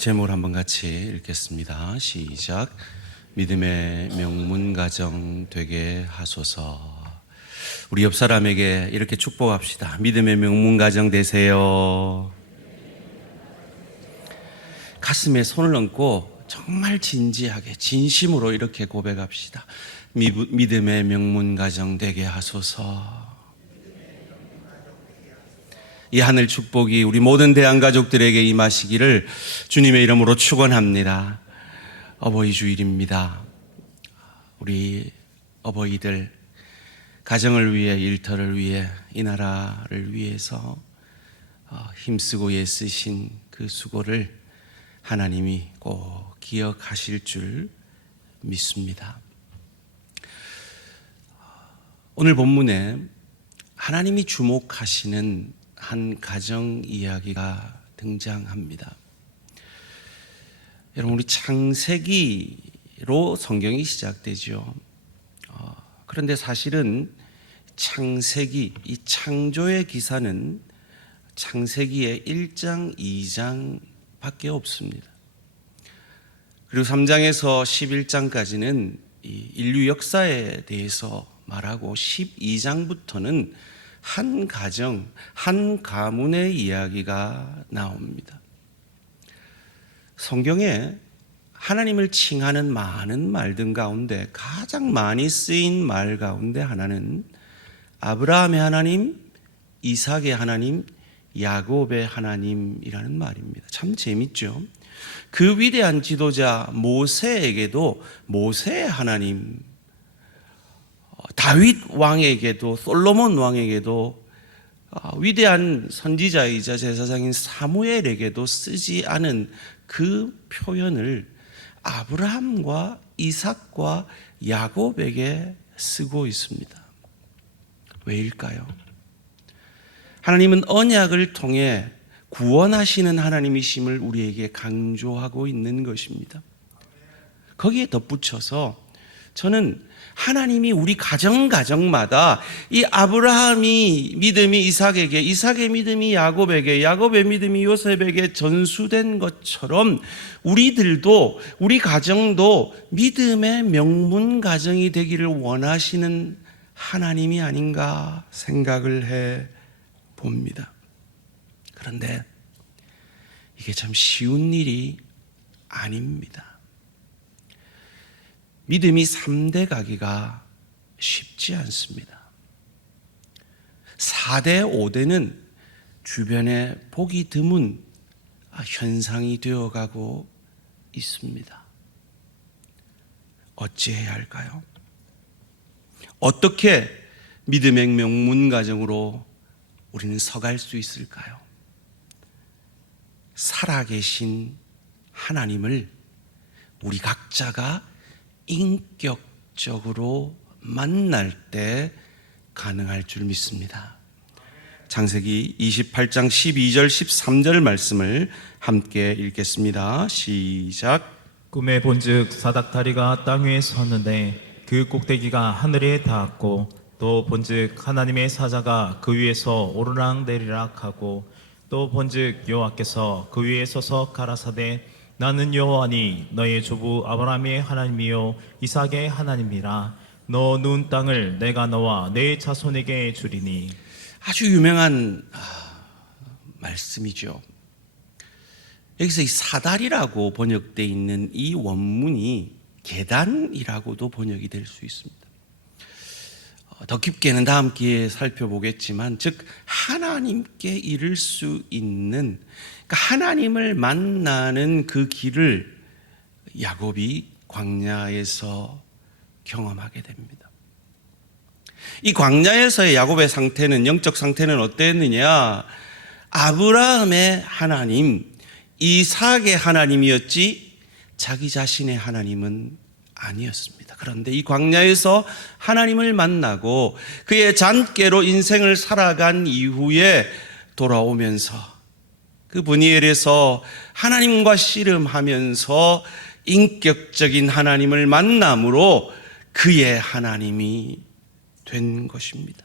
제목을 한번 같이 읽겠습니다. 시작. 믿음의 명문가정 되게 하소서. 우리 옆 사람에게 이렇게 축복합시다. 믿음의 명문가정 되세요. 가슴에 손을 얹고 정말 진지하게 진심으로 이렇게 고백합시다. 믿음의 명문가정 되게 하소서. 이 하늘 축복이 우리 모든 대한가족들에게 임하시기를 주님의 이름으로 축원합니다. 어버이 주일입니다. 우리 어버이들 가정을 위해, 일터를 위해, 이 나라를 위해서 힘쓰고 애쓰신 그 수고를 하나님이 꼭 기억하실 줄 믿습니다. 오늘 본문에 하나님이 주목하시는 한 가정 이야기가 등장합니다. 여러분, 우리 창세기로 성경이 시작되죠. 그런데 사실은 창세기, 이 창조의 기사는 창세기의 1장, 2장 밖에 없습니다. 그리고 3장에서 11장까지는 인류 역사에 대해서 말하고 12장부터는 한 가정, 한 가문의 이야기가 나옵니다. 성경에 하나님을 칭하는 많은 말들 가운데 가장 많이 쓰인 말 가운데 하나는 아브라함의 하나님, 이삭의 하나님, 야곱의 하나님이라는 말입니다. 참 재밌죠? 그 위대한 지도자 모세에게도 모세의 하나님, 다윗 왕에게도, 솔로몬 왕에게도, 위대한 선지자이자 제사장인 사무엘에게도 쓰지 않은 그 표현을 아브라함과 이삭과 야곱에게 쓰고 있습니다. 왜일까요? 하나님은 언약을 통해 구원하시는 하나님이심을 우리에게 강조하고 있는 것입니다. 거기에 덧붙여서 저는 하나님이 우리 가정마다 이 아브라함이 믿음이 이삭에게, 이삭의 믿음이 야곱에게, 야곱의 믿음이 요셉에게 전수된 것처럼 우리들도, 우리 가정도 믿음의 명문 가정이 되기를 원하시는 하나님이 아닌가 생각을 해 봅니다. 그런데 이게 참 쉬운 일이 아닙니다. 믿음이 3대 가기가 쉽지 않습니다. 4대, 5대는 주변에 보기 드문 현상이 되어가고 있습니다. 어찌해야 할까요? 어떻게 믿음의 명문가정으로 우리는 서갈 수 있을까요? 살아계신 하나님을 우리 각자가 인격적으로 만날 때 가능할 줄 믿습니다. 창세기 28장 12절 13절 말씀을 함께 읽겠습니다. 시작. 꿈에 본즉 사닥다리가 땅 위에 섰는데 그 꼭대기가 하늘에 닿았고 또 본즉 하나님의 사자가 그 위에서 오르락 내리락 하고 또 본즉 여호와께서 그 위에 서서 가라사대 나는 여호와니 너의 조부 아브라함의 하나님이요 이삭의 하나님이라. 너 누운 땅을 내가 너와 내 자손에게 주리니. 아주 유명한 말씀이죠. 여기서 이 사다리라고 번역되어 있는 이 원문이 계단이라고도 번역이 될 수 있습니다. 더 깊게는 다음 기회에 살펴보겠지만, 즉 하나님께 이를 수 있는, 그러니까 하나님을 만나는 그 길을 야곱이 광야에서 경험하게 됩니다. 이 광야에서의 야곱의 상태는, 영적 상태는 어땠느냐? 아브라함의 하나님, 이삭의 하나님이었지 자기 자신의 하나님은 아니었습니다. 그런데 이 광야에서 하나님을 만나고 그의 잔꾀로 인생을 살아간 이후에 돌아오면서 그 브니엘에서 하나님과 씨름하면서 인격적인 하나님을 만남으로 그의 하나님이 된 것입니다.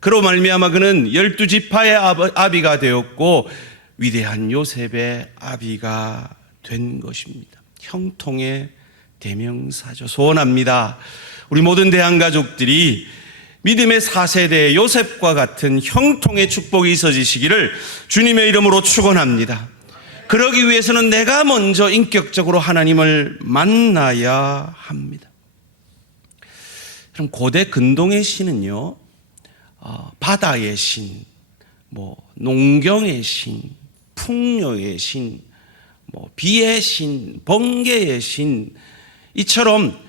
그로 말미암아 그는 12지파의 아비가 되었고 위대한 요셉의 아비가 된 것입니다. 형통의 대명사죠. 소원합니다. 우리 모든 대한가족들이 믿음의 4세대 요셉과 같은 형통의 축복이 있어지시기를 주님의 이름으로 축원합니다. 그러기 위해서는 내가 먼저 인격적으로 하나님을 만나야 합니다. 그럼 고대 근동의 신은요, 바다의 신, 농경의 신, 풍요의 신, 비의 신, 번개의 신, 이처럼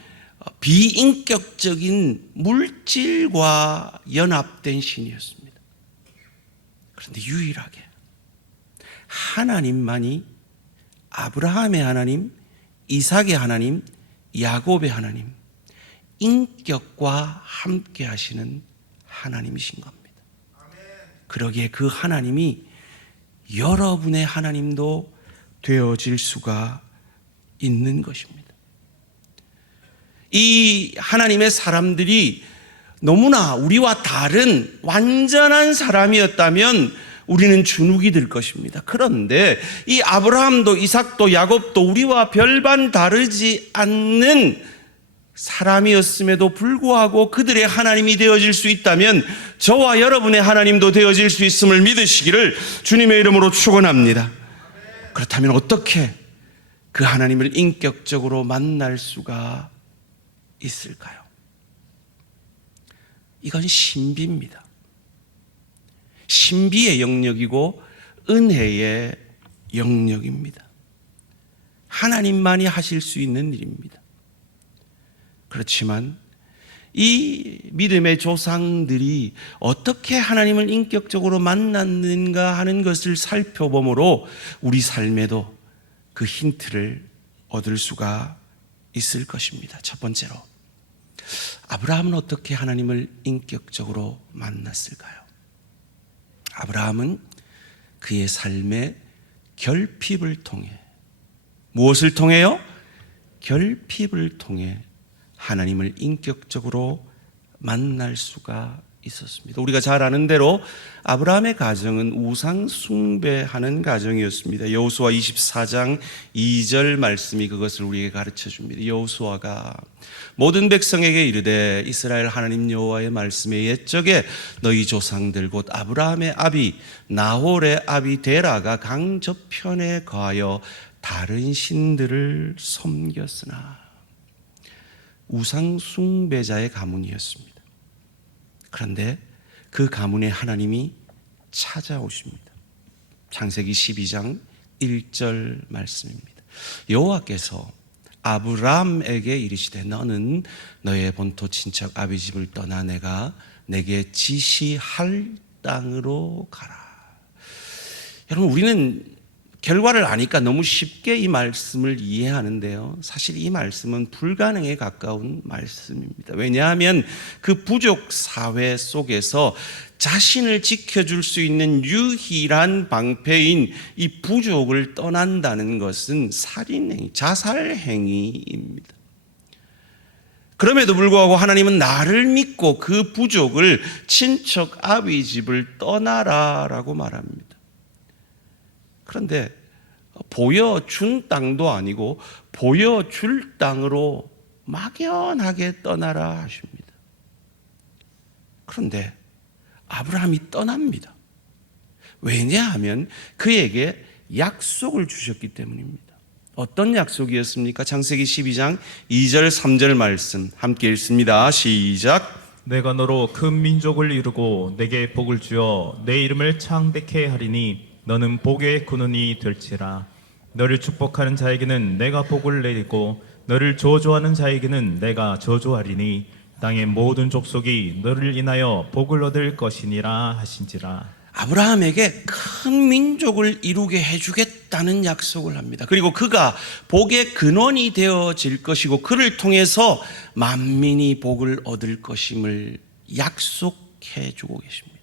비인격적인 물질과 연합된 신이었습니다. 그런데 유일하게 하나님만이 아브라함의 하나님, 이삭의 하나님, 야곱의 하나님, 인격과 함께 하시는 하나님이신 겁니다. 그러기에 그 하나님이 여러분의 하나님도 되어질 수가 있는 것입니다. 이 하나님의 사람들이 너무나 우리와 다른 완전한 사람이었다면 우리는 주눅이 들 것입니다. 그런데 이 아브라함도 이삭도 야곱도 우리와 별반 다르지 않는 사람이었음에도 불구하고 그들의 하나님이 되어질 수 있다면 저와 여러분의 하나님도 되어질 수 있음을 믿으시기를 주님의 이름으로 축원합니다. 그렇다면 어떻게 그 하나님을 인격적으로 만날 수가 있을까요? 이건 신비입니다. 신비의 영역이고 은혜의 영역입니다. 하나님만이 하실 수 있는 일입니다. 그렇지만 이 믿음의 조상들이 어떻게 하나님을 인격적으로 만났는가 하는 것을 살펴보므로 우리 삶에도 그 힌트를 얻을 수가 있을 것입니다. 첫 번째로, 아브라함은 어떻게 하나님을 인격적으로 만났을까요? 아브라함은 그의 삶의 결핍을 통해, 무엇을 통해요? 결핍을 통해 하나님을 인격적으로 만날 수가 있었습니다. 우리가 잘 아는 대로 아브라함의 가정은 우상 숭배하는 가정이었습니다. 여호수아 24장 2절 말씀이 그것을 우리에게 가르쳐 줍니다. 여호수아가 모든 백성에게 이르되 이스라엘 하나님 여호와의 말씀에 옛적에 너희 조상들 곧 아브라함의 아비 나홀의 아비 데라가 강 저편에 거하여 다른 신들을 섬겼으나. 우상 숭배자의 가문이었습니다. 그런데 그 가문에 하나님이 찾아오십니다. 창세기 12장 1절 말씀입니다. 여호와께서 아브람에게 이르시되 너는 너의 본토 친척 아비 집을 떠나 내가 내게 지시할 땅으로 가라. 여러분, 우리는 결과를 아니까 너무 쉽게 이 말씀을 이해하는데요, 사실 이 말씀은 불가능에 가까운 말씀입니다. 왜냐하면 그 부족 사회 속에서 자신을 지켜줄 수 있는 유일한 방패인 이 부족을 떠난다는 것은 살인행위, 자살행위입니다. 그럼에도 불구하고 하나님은 나를 믿고 그 부족을 친척 아비 집을 떠나라라고 말합니다. 그런데 보여준 땅도 아니고 보여줄 땅으로 막연하게 떠나라 하십니다. 그런데 아브라함이 떠납니다. 왜냐하면 그에게 약속을 주셨기 때문입니다. 어떤 약속이었습니까? 창세기 12장 2절 3절 말씀 함께 읽습니다. 시작. 내가 너로 큰 민족을 이루고 내게 복을 주어 내 이름을 창대케 하리니 너는 복의 근원이 될지라. 너를 축복하는 자에게는 내가 복을 내리고 너를 저주하는 자에게는 내가 저주하리니 땅의 모든 족속이 너를 인하여 복을 얻을 것이니라 하신지라. 아브라함에게 큰 민족을 이루게 해주겠다는 약속을 합니다. 그리고 그가 복의 근원이 되어질 것이고 그를 통해서 만민이 복을 얻을 것임을 약속해 주고 계십니다.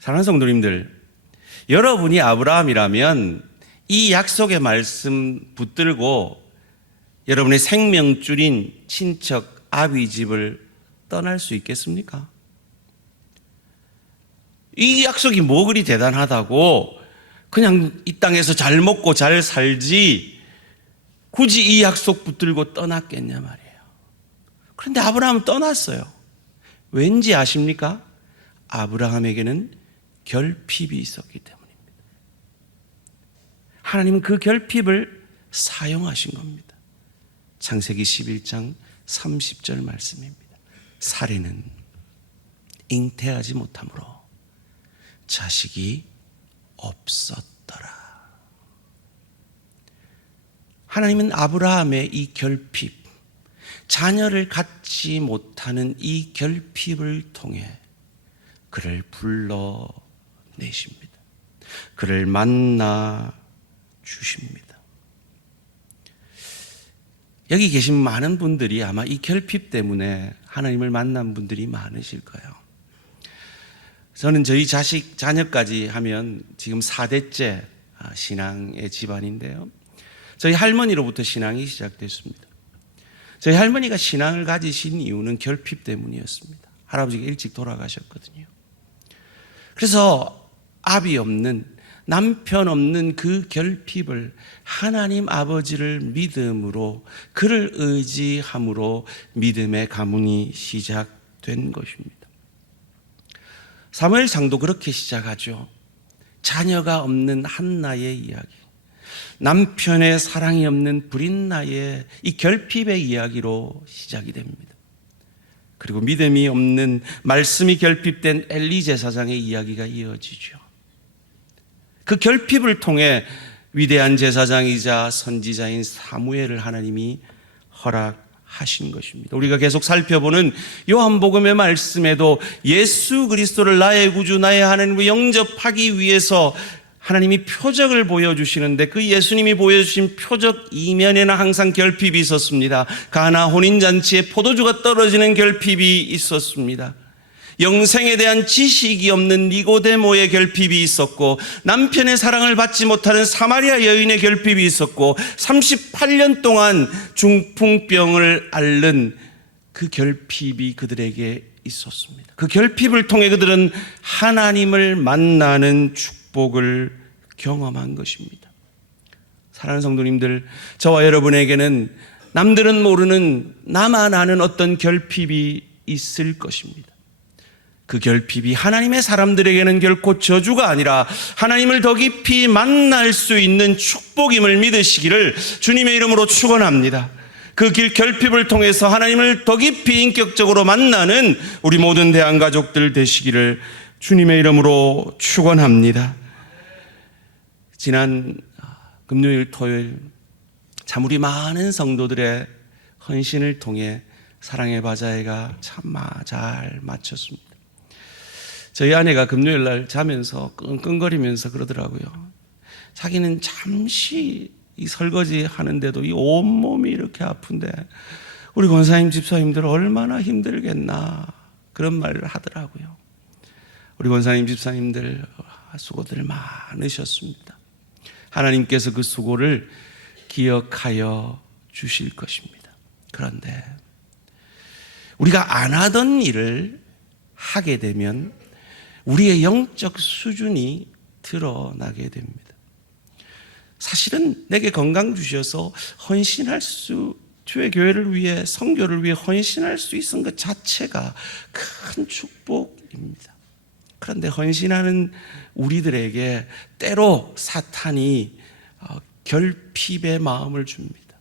사랑하는 성도님들, 여러분이 아브라함이라면 이 약속의 말씀 붙들고 여러분의 생명줄인 친척 아비 집을 떠날 수 있겠습니까? 이 약속이 뭐 그리 대단하다고 그냥 이 땅에서 잘 먹고 잘 살지 굳이 이 약속 붙들고 떠났겠냐 말이에요. 그런데 아브라함은 떠났어요. 왠지 아십니까? 아브라함에게는 결핍이 있었기 때문입니다. 하나님은 그 결핍을 사용하신 겁니다. 창세기 11장 30절 말씀입니다. 사례는 잉태하지 못하므로 자식이 없었더라. 하나님은 아브라함의 이 결핍, 자녀를 갖지 못하는 이 결핍을 통해 그를 불러내십니다. 그를 만나 주십니다. 여기 계신 많은 분들이 아마 이 결핍 때문에 하나님을 만난 분들이 많으실 거예요. 저는 저희 자녀까지 하면 지금 4대째 신앙의 집안인데요. 저희 할머니로부터 신앙이 시작됐습니다. 저희 할머니가 신앙을 가지신 이유는 결핍 때문이었습니다. 할아버지가 일찍 돌아가셨거든요. 그래서 아비 없는, 남편 없는 그 결핍을 하나님 아버지를 믿음으로, 그를 의지함으로 믿음의 가문이 시작된 것입니다. 사무엘상도 그렇게 시작하죠. 자녀가 없는 한나의 이야기, 남편의 사랑이 없는 브릿나의 이 결핍의 이야기로 시작이 됩니다. 그리고 믿음이 없는, 말씀이 결핍된 엘리 제사장의 이야기가 이어지죠. 그 결핍을 통해 위대한 제사장이자 선지자인 사무엘을 하나님이 허락하신 것입니다. 우리가 계속 살펴보는 요한복음의 말씀에도 예수 그리스도를 나의 구주, 나의 하나님을 영접하기 위해서 하나님이 표적을 보여주시는데, 그 예수님이 보여주신 표적 이면에는 항상 결핍이 있었습니다. 가나 혼인잔치에 포도주가 떨어지는 결핍이 있었습니다. 영생에 대한 지식이 없는 니고데모의 결핍이 있었고, 남편의 사랑을 받지 못하는 사마리아 여인의 결핍이 있었고, 38년 동안 중풍병을 앓는 그 결핍이 그들에게 있었습니다. 그 결핍을 통해 그들은 하나님을 만나는 축복을 경험한 것입니다. 사랑하는 성도님들, 저와 여러분에게는 남들은 모르는, 나만 아는 어떤 결핍이 있을 것입니다. 그 결핍이 하나님의 사람들에게는 결코 저주가 아니라 하나님을 더 깊이 만날 수 있는 축복임을 믿으시기를 주님의 이름으로 축원합니다. 그 결핍을 통해서 하나님을 더 깊이 인격적으로 만나는 우리 모든 대한가족들 되시기를 주님의 이름으로 축원합니다. 지난 금요일, 토요일 참 우리 많은 성도들의 헌신을 통해 사랑의 바자회가 참 잘 마쳤습니다. 저희 아내가 금요일 날 자면서 끙끙거리면서 그러더라고요. 자기는 잠시 이 설거지 하는데도 이 온몸이 이렇게 아픈데 우리 권사님 집사님들 얼마나 힘들겠나, 그런 말을 하더라고요. 우리 권사님 집사님들 수고들 많으셨습니다. 하나님께서 그 수고를 기억하여 주실 것입니다. 그런데 우리가 안 하던 일을 하게 되면 우리의 영적 수준이 드러나게 됩니다. 사실은 내게 건강 주셔서 헌신할 수, 주의 교회를 위해, 선교를 위해 헌신할 수 있은 것 자체가 큰 축복입니다. 그런데 헌신하는 우리들에게 때로 사탄이 결핍의 마음을 줍니다.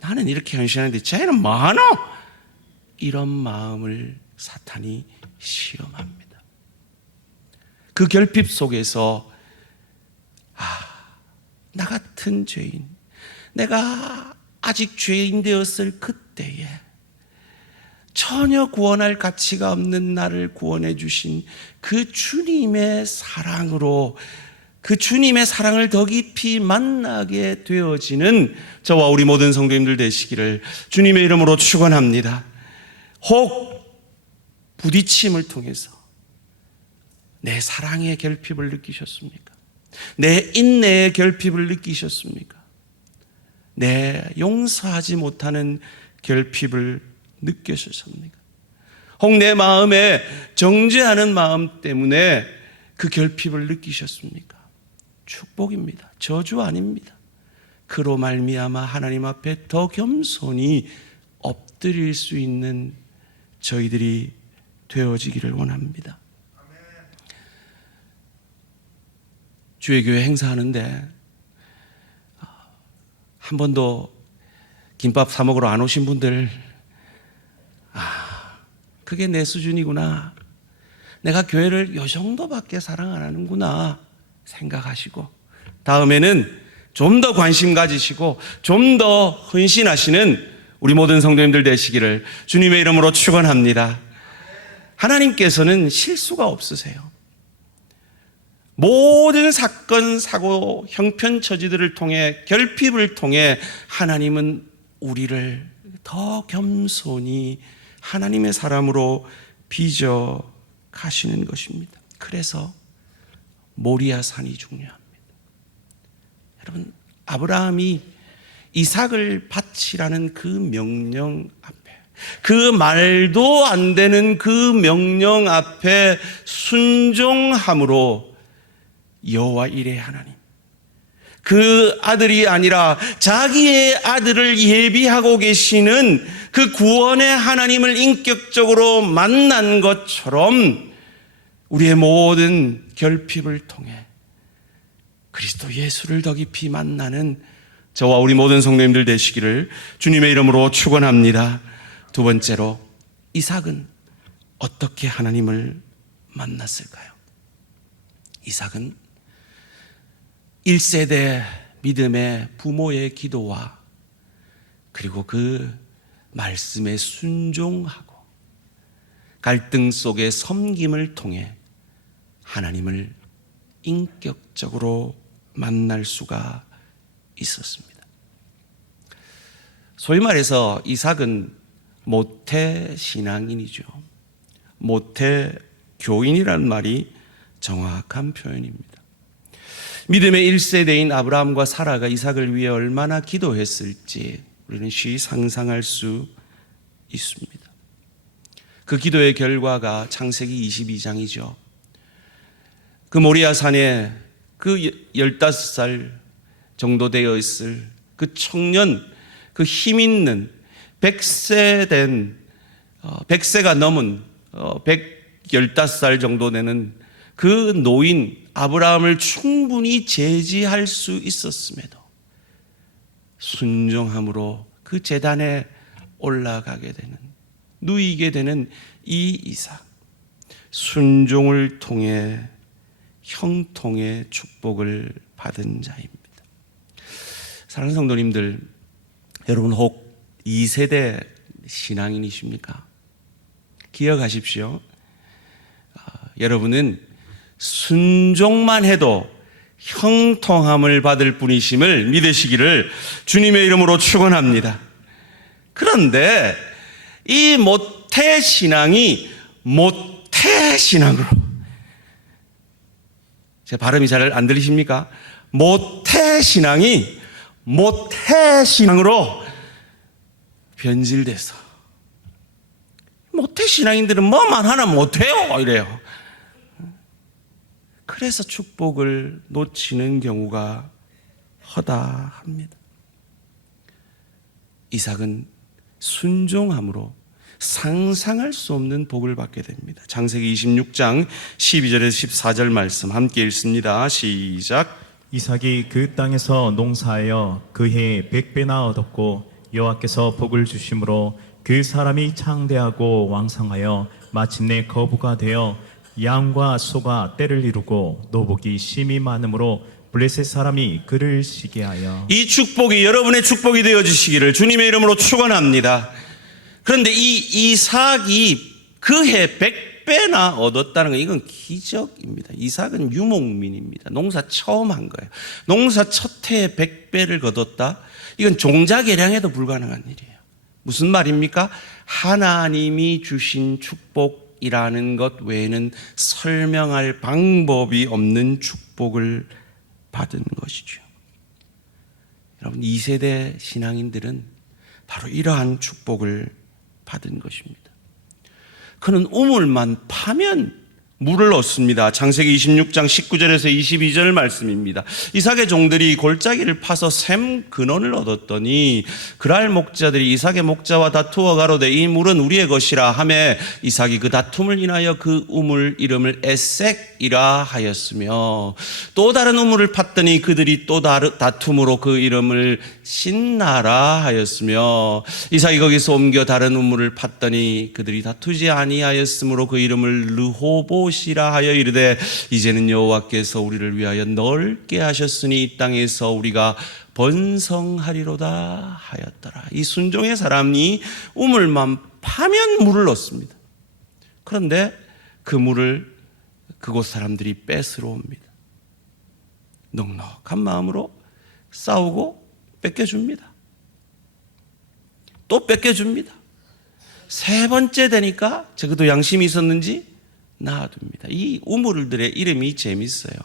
나는 이렇게 헌신하는데 쟤는 뭐하노? 이런 마음을 사탄이 시험합니다. 그 결핍 속에서 나 같은 죄인, 내가 아직 죄인 되었을 그때에 전혀 구원할 가치가 없는 나를 구원해 주신 그 주님의 사랑으로, 그 주님의 사랑을 더 깊이 만나게 되어지는 저와 우리 모든 성도님들 되시기를 주님의 이름으로 축원합니다. 혹 부딪힘을 통해서 내 사랑의 결핍을 느끼셨습니까? 내 인내의 결핍을 느끼셨습니까? 내 용서하지 못하는 결핍을 느끼셨습니까? 혹 내 마음에 정죄하는 마음 때문에 그 결핍을 느끼셨습니까? 축복입니다. 저주 아닙니다. 그로 말미암아 하나님 앞에 더 겸손히 엎드릴 수 있는 저희들이 되어지기를 원합니다. 주의 교회 행사하는데 한 번도 김밥 사 먹으러 안 오신 분들, 그게 내 수준이구나, 내가 교회를 요 정도밖에 사랑 안 하는구나 생각하시고, 다음에는 좀 더 관심 가지시고 좀 더 헌신하시는 우리 모든 성도님들 되시기를 주님의 이름으로 축원합니다. 하나님께서는 실수가 없으세요. 모든 사건, 사고, 형편처지들을 통해, 결핍을 통해 하나님은 우리를 더 겸손히 하나님의 사람으로 빚어 가시는 것입니다. 그래서 모리아 산이 중요합니다. 여러분, 아브라함이 이삭을 바치라는 그 명령 앞에, 그 말도 안 되는 그 명령 앞에 순종함으로 여호와 이레 하나님, 그 아들이 아니라 자기의 아들을 예비하고 계시는 그 구원의 하나님을 인격적으로 만난 것처럼 우리의 모든 결핍을 통해 그리스도 예수를 더 깊이 만나는 저와 우리 모든 성도님들 되시기를 주님의 이름으로 축원합니다. 두 번째로, 이삭은 어떻게 하나님을 만났을까요? 이삭은 1세대 믿음의 부모의 기도와 그리고 그 말씀에 순종하고 갈등 속의 섬김을 통해 하나님을 인격적으로 만날 수가 있었습니다. 소위 말해서 이삭은 모태 신앙인이죠. 모태 교인이라는 말이 정확한 표현입니다. 믿음의 1세대인 아브라함과 사라가 이삭을 위해 얼마나 기도했을지 우리는 쉬이 상상할 수 있습니다. 그 기도의 결과가 창세기 22장이죠. 그 모리아 산에 그 15살 정도 되어 있을 그 청년, 그 힘 있는 100세가 넘은 115살 정도 되는 그 노인 아브라함을 충분히 제지할 수 있었음에도 순종함으로 그 제단에 올라가게 되는, 누이게 되는 이 이삭, 순종을 통해 형통의 축복을 받은 자입니다. 사랑하는 성도님들, 여러분 혹 2세대 신앙인이십니까? 기억하십시오. 여러분은 순종만 해도 형통함을 받을 분이심을 믿으시기를 주님의 이름으로 축원합니다. 그런데 이 모태신앙이 모태신앙으로, 제 발음이 잘 안 들리십니까? 모태신앙이 모태신앙으로 변질돼서 모태신앙인들은 뭐만 하나 못해요 이래요. 그래서 축복을 놓치는 경우가 허다합니다. 이삭은 순종함으로 상상할 수 없는 복을 받게 됩니다. 창세기 26장 12절에서 14절 말씀 함께 읽습니다. 시작. 이삭이 그 땅에서 농사하여 그 해에 100배나 얻었고 여호와께서 복을 주심으로 그 사람이 창대하고 왕성하여 마침내 거부가 되어 양과 소가 떼를 이루고 노복이 심히 많으므로 블레셋 사람이 그를 시기하여. 이 축복이 여러분의 축복이 되어주시기를 주님의 이름으로 축원합니다. 그런데 이 이삭이 그 해 100배나 얻었다는 건 이건 기적입니다. 이삭은 유목민입니다. 농사 처음 한 거예요. 농사 첫 해에 100배를 거뒀다? 이건 종자개량에도 불가능한 일이에요. 무슨 말입니까? 하나님이 주신 축복이라는 것 외에는 설명할 방법이 없는 축복을 받은 것이죠. 여러분, 2세대 신앙인들은 바로 이러한 축복을 받은 것입니다. 그는 우물만 파면 물을 얻습니다. 창세기 26장 19절에서 22절 말씀입니다. 이삭의 종들이 골짜기를 파서 샘 근원을 얻었더니 그랄 목자들이 이삭의 목자와 다투어 가로되 이 물은 우리의 것이라 하매 이삭이 그 다툼을 인하여 그 우물 이름을 에색이라 하였으며 또 다른 우물을 팠더니 그들이 또 다툼으로 그 이름을 신나라 하였으며 이삭이 거기서 옮겨 다른 우물을 팠더니 그들이 다투지 아니하였으므로 그 이름을 르호봇이라 하여 이르되 이제는 여호와께서 우리를 위하여 넓게 하셨으니 이 땅에서 우리가 번성하리로다 하였더라. 이 순종의 사람이 우물만 파면 물을 얻습니다. 그런데 그 물을 그곳 사람들이 뺏으러 옵니다. 넉넉한 마음으로 싸우고 뺏겨줍니다. 또 뺏겨줍니다. 세 번째 되니까 적어도 양심이 있었는지 놔둡니다. 이 우물들의 이름이 재밌어요.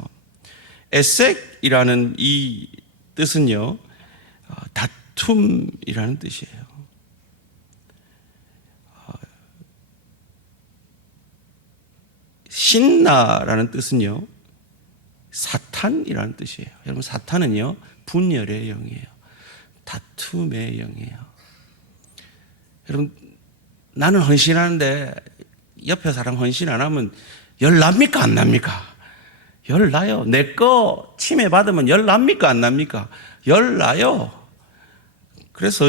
에색이라는 이 뜻은요, 다툼이라는 뜻이에요. 신나라는 뜻은요, 사탄이라는 뜻이에요. 여러분, 사탄은요, 분열의 영이에요. 다툼의 영이에요. 여러분, 나는 헌신하는데 옆에 사람 헌신 안 하면 열 납니까 안 납니까? 열 나요. 내 거 침해 받으면 열 납니까 안 납니까? 열 나요. 그래서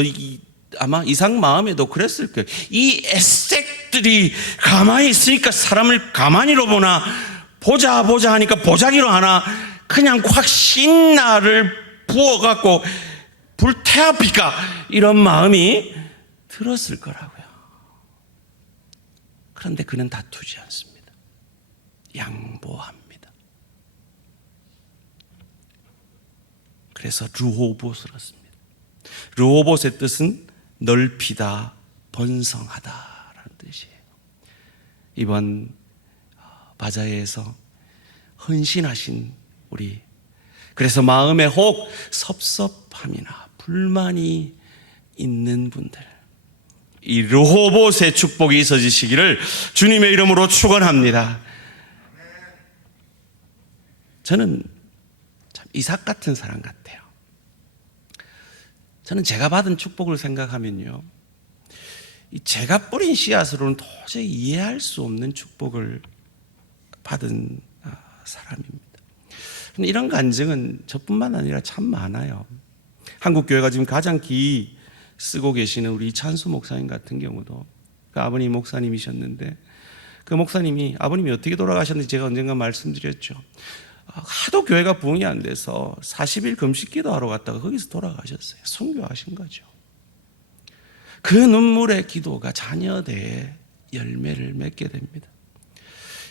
아마 이삭 마음에도 그랬을 거예요. 이 에색들이 가만히 있으니까 사람을 가만히로 보나, 보자 하니까 보자기로 하나, 그냥 확 신나를 부어갖고 불태웁니까? 이런 마음이 들었을 거라고요. 그런데 그는 다투지 않습니다. 양보합니다. 그래서 르호봇을 얻습니다. 르호봇의 뜻은 넓히다, 번성하다라는 뜻이에요. 이번 바자회에서 헌신하신 우리, 그래서 마음에 혹 섭섭함이나 불만이 있는 분들, 이 르호봇의 축복이 있어지시기를 주님의 이름으로 축원합니다. 저는 참 이삭 같은 사람 같아요. 저는 제가 받은 축복을 생각하면요, 제가 뿌린 씨앗으로는 도저히 이해할 수 없는 축복을 받은 사람입니다. 이런 간증은 저뿐만 아니라 참 많아요. 한국교회가 지금 가장 기 쓰고 계시는 우리 찬수 목사님 같은 경우도, 그 아버님 목사님이셨는데, 그 목사님이, 아버님이 어떻게 돌아가셨는지 제가 언젠가 말씀드렸죠. 하도 교회가 부흥이 안 돼서 40일 금식 기도하러 갔다가 거기서 돌아가셨어요. 순교하신 거죠. 그 눈물의 기도가 자녀대에 열매를 맺게 됩니다.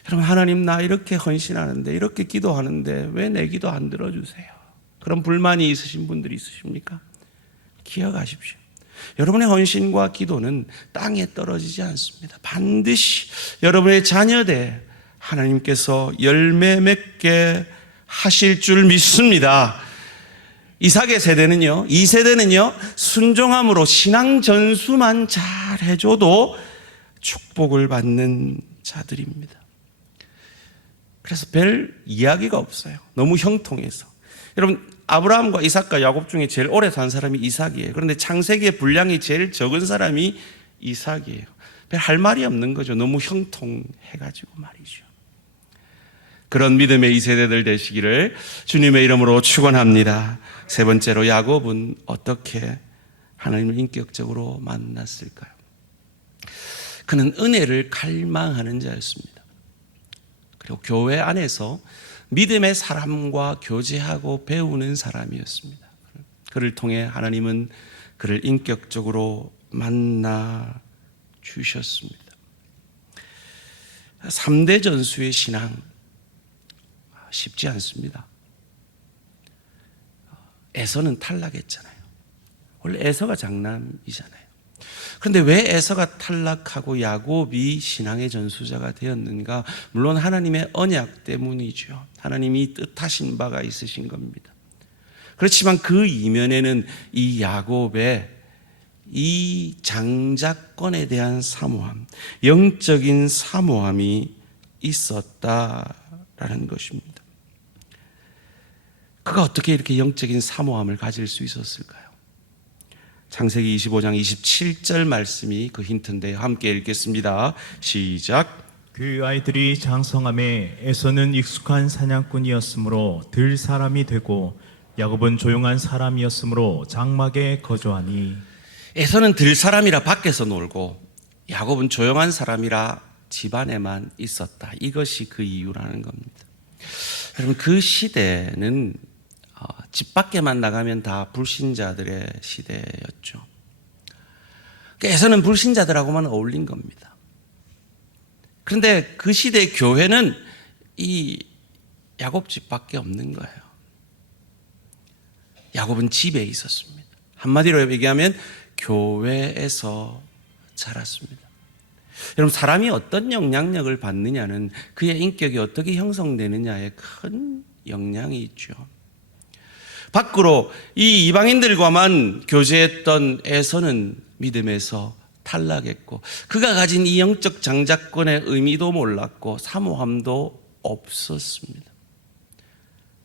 여러분, 하나님, 나 이렇게 헌신하는데, 이렇게 기도하는데 왜 내 기도 안 들어주세요? 그런 불만이 있으신 분들이 있으십니까? 기억하십시오. 여러분의 헌신과 기도는 땅에 떨어지지 않습니다. 반드시 여러분의 자녀대 하나님께서 열매 맺게 하실 줄 믿습니다. 이삭의 세대는요, 이 세대는요, 순종함으로 신앙 전수만 잘 해줘도 축복을 받는 자들입니다. 그래서 별 이야기가 없어요. 너무 형통해서. 여러분, 아브라함과 이삭과 야곱 중에 제일 오래 산 사람이 이삭이에요. 그런데 창세기의 분량이 제일 적은 사람이 이삭이에요. 별 할 말이 없는 거죠. 너무 형통해가지고 말이죠. 그런 믿음의 이 세대들 되시기를 주님의 이름으로 축원합니다. 세 번째로, 야곱은 어떻게 하나님을 인격적으로 만났을까요? 그는 은혜를 갈망하는 자였습니다. 그리고 교회 안에서 믿음의 사람과 교제하고 배우는 사람이었습니다. 그를 통해 하나님은 그를 인격적으로 만나 주셨습니다. 3대 전수의 신앙 쉽지 않습니다. 에서는 탈락했잖아요. 원래 에서가 장남이잖아요. 그런데 왜 에서가 탈락하고 야곱이 신앙의 전수자가 되었는가? 물론 하나님의 언약 때문이죠. 하나님이 뜻하신 바가 있으신 겁니다. 그렇지만 그 이면에는 이 야곱의 이 장자권에 대한 사모함, 영적인 사모함이 있었다라는 것입니다. 그가 어떻게 이렇게 영적인 사모함을 가질 수 있었을까요? 창세기 25장 27절 말씀이 그 힌트인데요. 함께 읽겠습니다. 시작. 그 아이들이 장성함에 에서는 익숙한 사냥꾼이었으므로 들 사람이 되고 야곱은 조용한 사람이었으므로 장막에 거주하니. 에서는 들 사람이라 밖에서 놀고 야곱은 조용한 사람이라 집 안에만 있었다. 이것이 그 이유라는 겁니다. 여러분, 그 시대는 집 밖에만 나가면 다 불신자들의 시대였죠. 에서는 불신자들하고만 어울린 겁니다. 그런데 그 시대의 교회는 이 야곱 집밖에 없는 거예요. 야곱은 집에 있었습니다. 한마디로 얘기하면 교회에서 자랐습니다. 여러분, 사람이 어떤 영향력을 받느냐는 그의 인격이 어떻게 형성되느냐에 큰 영향이 있죠. 밖으로 이 이방인들과만 교제했던 에서는 믿음에서 탈락했고, 그가 가진 이 영적 장자권의 의미도 몰랐고 사모함도 없었습니다.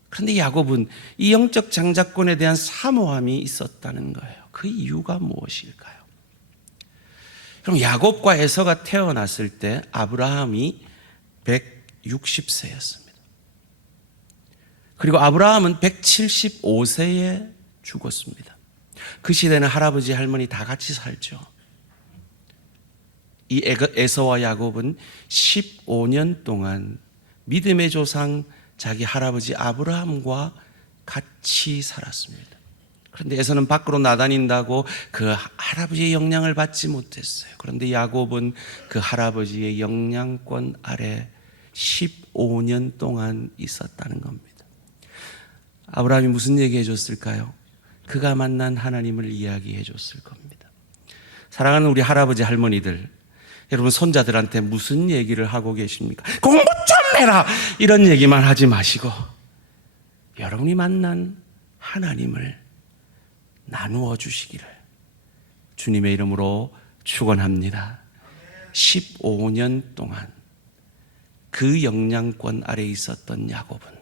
그런데 야곱은 이 영적 장자권에 대한 사모함이 있었다는 거예요. 그 이유가 무엇일까요? 그럼 야곱과 에서가 태어났을 때 아브라함이 160세였습니다. 그리고 아브라함은 175세에 죽었습니다. 그 시대는 할아버지 할머니 다 같이 살죠. 이 에서와 야곱은 15년 동안 믿음의 조상 자기 할아버지 아브라함과 같이 살았습니다. 그런데 에서는 밖으로 나다닌다고 그 할아버지의 영향을 받지 못했어요. 그런데 야곱은 그 할아버지의 영향권 아래 15년 동안 있었다는 겁니다. 아브라함이 무슨 얘기해 줬을까요? 그가 만난 하나님을 이야기해 줬을 겁니다. 사랑하는 우리 할아버지 할머니들, 여러분 손자들한테 무슨 얘기를 하고 계십니까? 공부 좀 해라! 이런 얘기만 하지 마시고 여러분이 만난 하나님을 나누어 주시기를 주님의 이름으로 축원합니다. 15년 동안 그 영향권 아래 있었던 야곱은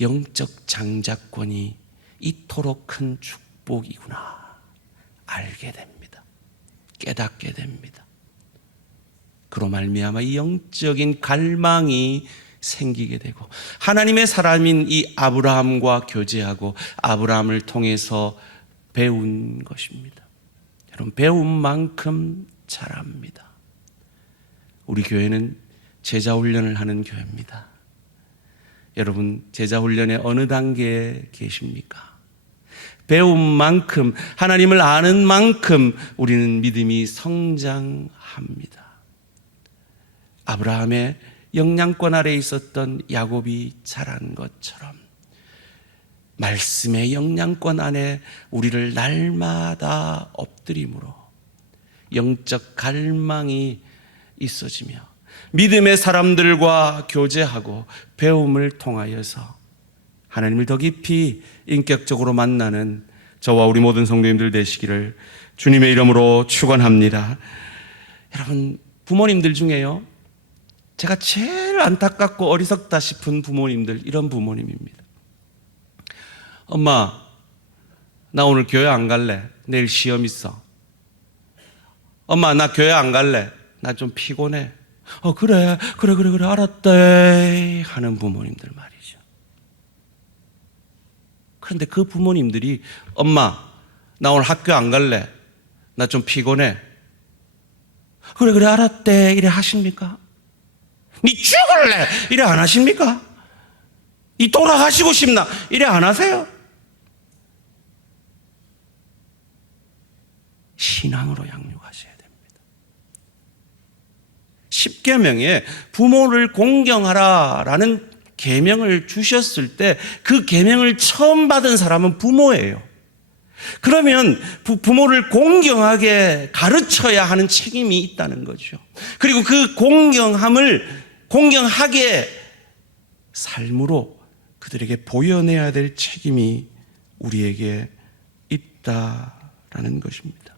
영적 장자권이 이토록 큰 축복이구나 알게 됩니다. 깨닫게 됩니다. 그로 말미암아 이 영적인 갈망이 생기게 되고 하나님의 사람인 이 아브라함과 교제하고 아브라함을 통해서 배운 것입니다. 여러분, 배운 만큼 자랍니다. 우리 교회는 제자 훈련을 하는 교회입니다. 여러분, 제자 훈련의 어느 단계에 계십니까? 배운 만큼, 하나님을 아는 만큼 우리는 믿음이 성장합니다. 아브라함의 영향권 아래 있었던 야곱이 자란 것처럼 말씀의 영향권 안에 우리를 날마다 엎드림으로 영적 갈망이 있어지며 믿음의 사람들과 교제하고 배움을 통하여서 하나님을 더 깊이 인격적으로 만나는 저와 우리 모든 성도님들 되시기를 주님의 이름으로 축원합니다. 여러분, 부모님들 중에요, 제가 제일 안타깝고 어리석다 싶은 부모님들, 이런 부모님입니다. 엄마, 나 오늘 교회 안 갈래. 내일 시험 있어. 엄마, 나 교회 안 갈래. 나 좀 피곤해. 그래 알았대 하는 부모님들 말이죠. 그런데 그 부모님들이 엄마, 나 오늘 학교 안 갈래. 나 좀 피곤해. 그래 알았대 이래 하십니까? 니 죽을래 이래 안 하십니까? 니 돌아가시고 싶나 이래 안 하세요? 신앙으로 양육하셔야 됩니다. 십계명에 부모를 공경하라라는 계명을 주셨을 때 그 계명을 처음 받은 사람은 부모예요. 그러면 부모를 공경하게 가르쳐야 하는 책임이 있다는 거죠. 그리고 그 공경하게 삶으로 그들에게 보여내야 될 책임이 우리에게 있다라는 것입니다.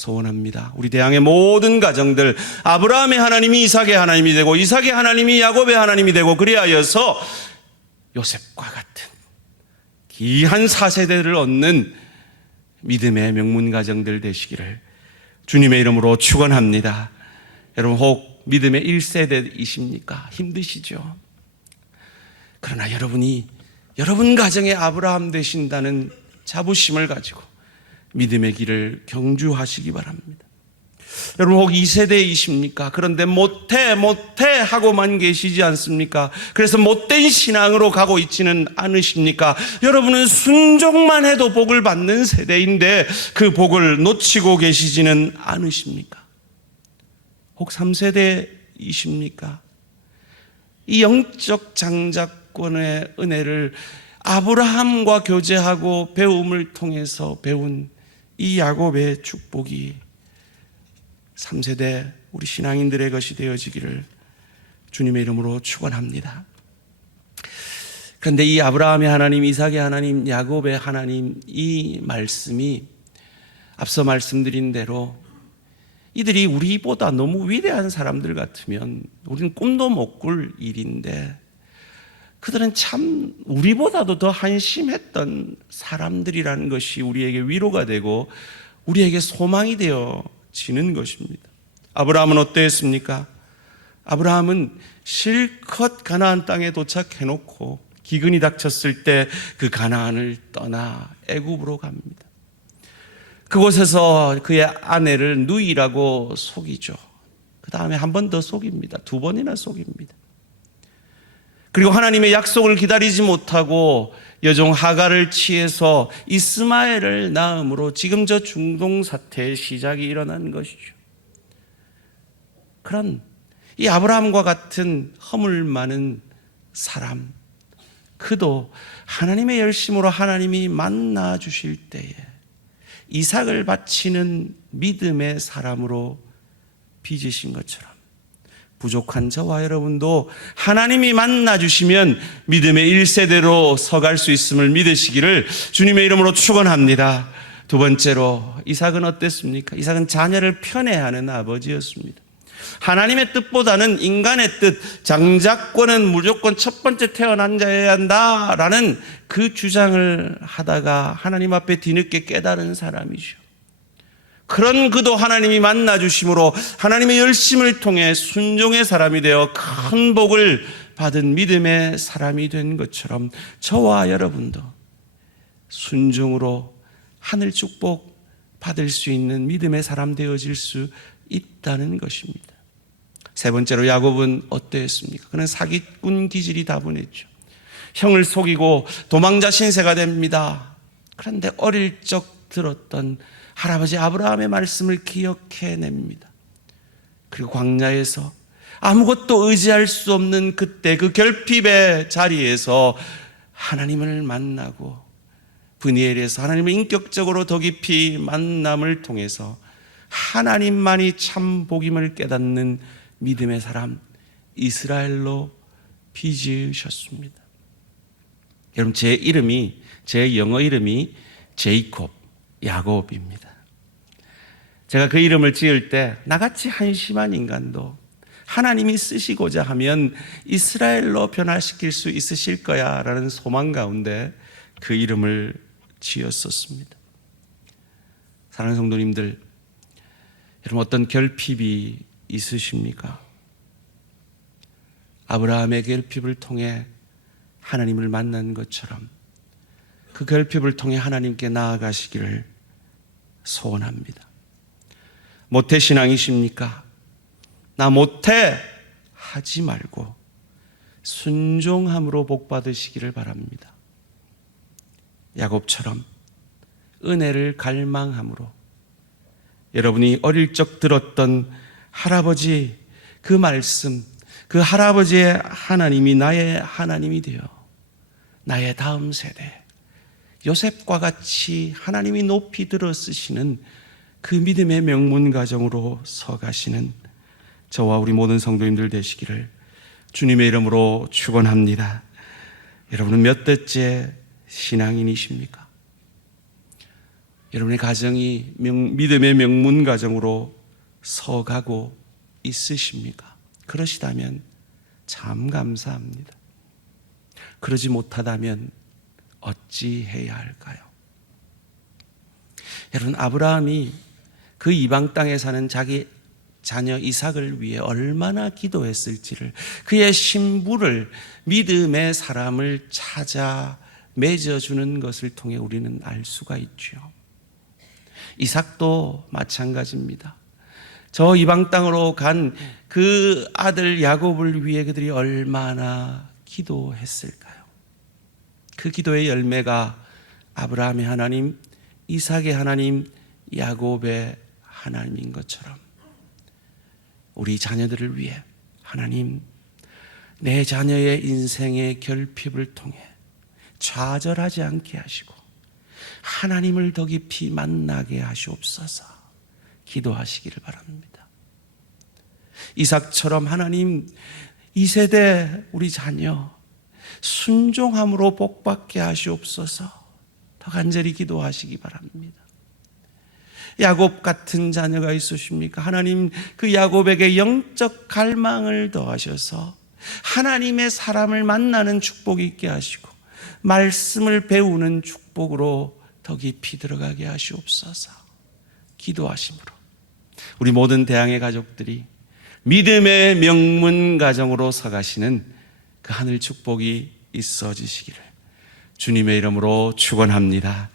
소원합니다. 우리 대항의 모든 가정들, 아브라함의 하나님이 이삭의 하나님이 되고 이삭의 하나님이 야곱의 하나님이 되고 그리하여서 요셉과 같은 귀한 4세대를 얻는 믿음의 명문 가정들 되시기를 주님의 이름으로 축원합니다. 여러분 혹 믿음의 1세대이십니까? 힘드시죠? 그러나 여러분 가정의 아브라함 되신다는 자부심을 가지고 믿음의 길을 경주하시기 바랍니다. 여러분 혹 2세대이십니까? 그런데 못해 하고만 계시지 않습니까? 그래서 못된 신앙으로 가고 있지는 않으십니까? 여러분은 순종만 해도 복을 받는 세대인데 그 복을 놓치고 계시지는 않으십니까? 혹 3세대이십니까? 이 영적 장자권의 은혜를 아브라함과 교제하고 배움을 통해서 배운 이 야곱의 축복이 3세대 우리 신앙인들의 것이 되어지기를 주님의 이름으로 축원합니다. 그런데 이 아브라함의 하나님, 이삭의 하나님, 야곱의 하나님 이 말씀이 앞서 말씀드린 대로 이들이 우리보다 너무 위대한 사람들 같으면 우리는 꿈도 못 꿀 일인데 그들은 참 우리보다도 더 한심했던 사람들이라는 것이 우리에게 위로가 되고 우리에게 소망이 되어지는 것입니다. 아브라함은 어떠했습니까? 아브라함은 실컷 가나안 땅에 도착해놓고 기근이 닥쳤을 때 그 가나안을 떠나 애굽으로 갑니다. 그곳에서 그의 아내를 누이라고 속이죠. 그 다음에 한 번 더 속입니다. 2번이나 속입니다. 그리고 하나님의 약속을 기다리지 못하고 여종 하갈을 취해서 이스마엘을 낳음으로 지금 저 중동 사태의 시작이 일어난 것이죠. 그런 이 아브라함과 같은 허물 많은 사람, 그도 하나님의 열심으로 하나님이 만나 주실 때에 이삭을 바치는 믿음의 사람으로 빚으신 것처럼 부족한 저와 여러분도 하나님이 만나주시면 믿음의 1세대로 서갈 수 있음을 믿으시기를 주님의 이름으로 축원합니다. 2번째로 이삭은 어땠습니까? 이삭은 자녀를 편애하는 아버지였습니다. 하나님의 뜻보다는 인간의 뜻, 장자권은 무조건 첫 번째 태어난 자여야 한다라는 그 주장을 하다가 하나님 앞에 뒤늦게 깨달은 사람이죠. 그런 그도 하나님이 만나주심으로 하나님의 열심을 통해 순종의 사람이 되어 큰 복을 받은 믿음의 사람이 된 것처럼 저와 여러분도 순종으로 하늘 축복 받을 수 있는 믿음의 사람 되어질 수 있다는 것입니다. 3번째로 야곱은 어떠했습니까? 그는 사기꾼 기질이 다분했죠. 형을 속이고 도망자 신세가 됩니다. 그런데 어릴 적 들었던 할아버지 아브라함의 말씀을 기억해냅니다. 그리고 광야에서 아무것도 의지할 수 없는 그때 그 결핍의 자리에서 하나님을 만나고 브니엘에서 하나님을 인격적으로 더 깊이 만남을 통해서 하나님만이 참 복임을 깨닫는 믿음의 사람 이스라엘로 빚으셨습니다. 여러분 제 영어 이름이 제이콥, 야곱입니다. 제가 그 이름을 지을 때 나같이 한심한 인간도 하나님이 쓰시고자 하면 이스라엘로 변화시킬 수 있으실 거야 라는 소망 가운데 그 이름을 지었었습니다. 사랑하는 성도님들, 여러분 어떤 결핍이 있으십니까? 아브라함의 결핍을 통해 하나님을 만난 것처럼 그 결핍을 통해 하나님께 나아가시기를 소원합니다. 모태신앙이십니까? 나 못해 하지 말고 순종함으로 복받으시기를 바랍니다. 야곱처럼 은혜를 갈망함으로 여러분이 어릴 적 들었던 할아버지 그 말씀, 그 할아버지의 하나님이 나의 하나님이 되어 나의 다음 세대 요셉과 같이 하나님이 높이 들어 쓰시는 그 믿음의 명문 가정으로 서가시는 저와 우리 모든 성도님들 되시기를 주님의 이름으로 축원합니다. 여러분은 몇 대째 신앙인이십니까? 여러분의 가정이 믿음의 명문 가정으로 서가고 있으십니까? 그러시다면 참 감사합니다. 그러지 못하다면 어찌 해야 할까요? 여러분, 아브라함이 그 이방 땅에 사는 자기 자녀 이삭을 위해 얼마나 기도했을지를, 그의 신부를, 믿음의 사람을 찾아 맺어주는 것을 통해 우리는 알 수가 있죠. 이삭도 마찬가지입니다. 저 이방 땅으로 간 그 아들 야곱을 위해 그들이 얼마나 기도했을까요? 그 기도의 열매가 아브라함의 하나님, 이삭의 하나님, 야곱의 하나님인 것처럼 우리 자녀들을 위해 하나님, 내 자녀의 인생의 결핍을 통해 좌절하지 않게 하시고 하나님을 더 깊이 만나게 하시옵소서 기도하시기를 바랍니다. 이삭처럼 하나님, 이 세대 우리 자녀 순종함으로 복받게 하시옵소서 더 간절히 기도하시기 바랍니다. 야곱 같은 자녀가 있으십니까? 하나님, 그 야곱에게 영적 갈망을 더하셔서 하나님의 사람을 만나는 축복이 있게 하시고 말씀을 배우는 축복으로 더 깊이 들어가게 하시옵소서 기도하심으로 우리 모든 대항의 가족들이 믿음의 명문 가정으로 서가시는 그 하늘 축복이 있어지시기를 주님의 이름으로 축원합니다.